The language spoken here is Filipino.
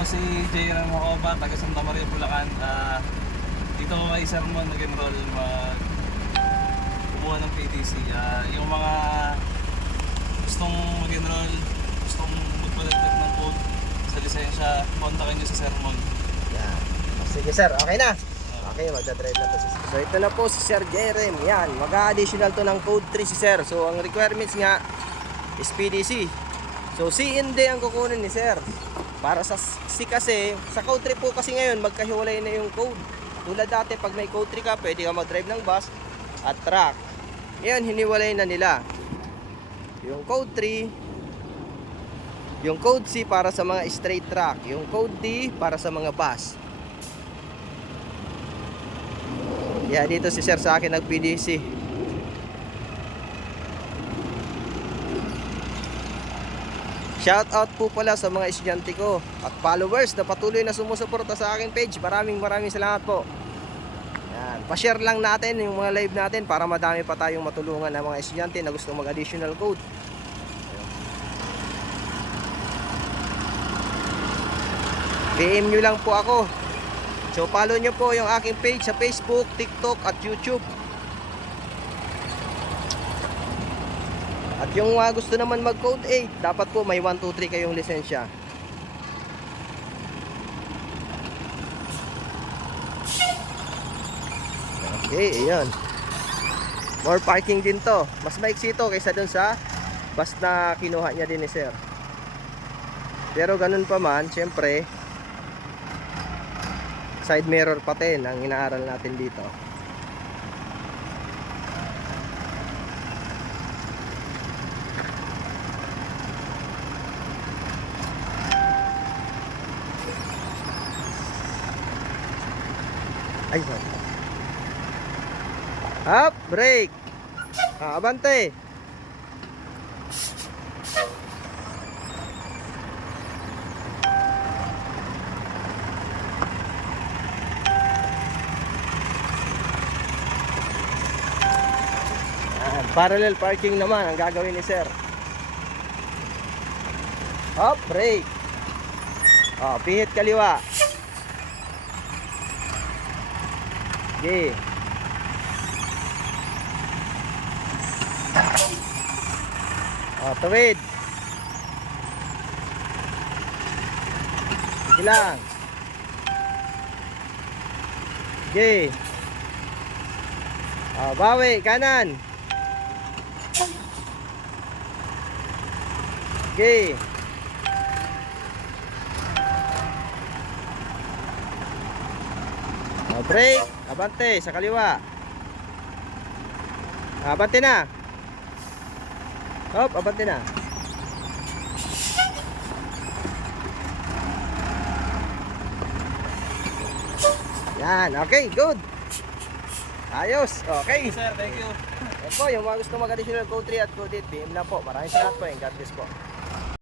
po si J.R. Mocoba, taga Santa Maria, Bulacan. Dito ko kay Sir Mon nag-enroll kumuha ng PTC. Yung mga gustong mag-enroll, gustong magpadagdag ng code sa lisensya, kontakin nyo sa Sir Mon. Yan. Sige sir, okay na. Okay, magdadrive na po si sir. So ito na po si Sir Jerem. Yan, mag-additional to ng code 3 si sir. So ang requirements nga is PDC. So C and D ang kukunin ni sir. Para sa C kasi, sa code 3 po kasi ngayon magkahiwalay na yung code. Tulad dati pag may code 3 ka, pwede ka mag-drive ng bus at truck. Ngayon hiniwalay na nila. Yung code 3, yung code C para sa mga straight truck, yung code D para sa mga bus. Yeah, dito si sir sa akin nag-PDC. Shout out po pala sa mga estudyante ko at followers na patuloy na sumusuporta sa aking page. Maraming salamat po. Yan, pa-share lang natin yung mga live natin para madami pa tayong matulungan ng mga estudyante na gusto mag-additional code. PM nyo lang po ako. So follow nyo po yung aking page sa Facebook, TikTok at YouTube. At yung gusto naman mag code 8, dapat po may 1, 2, 3 kayong lisensya. Okay, ayan. More parking din to. Mas maiksi to kaysa dun sa bus na kinuha niya din ni sir. Pero ganun pa man, syempre side mirror pa din ang inaaral natin dito. Ay, up, brake. Abante. Parallel parking naman ang gagawin ni sir. Up, brake. Pihit kaliwa. Okay. Tawid. Sige lang. Okay. Bawi, kanan. Okay. Brake, abante sa kaliwa. Abante na. Hop, abante na. Yan, okay, good. Ayos, okay. Sir, thank you. Yan po, yung mga gusto mag-additional code 3 at code 8, PM lang po. Maraming salamat po and God bless po.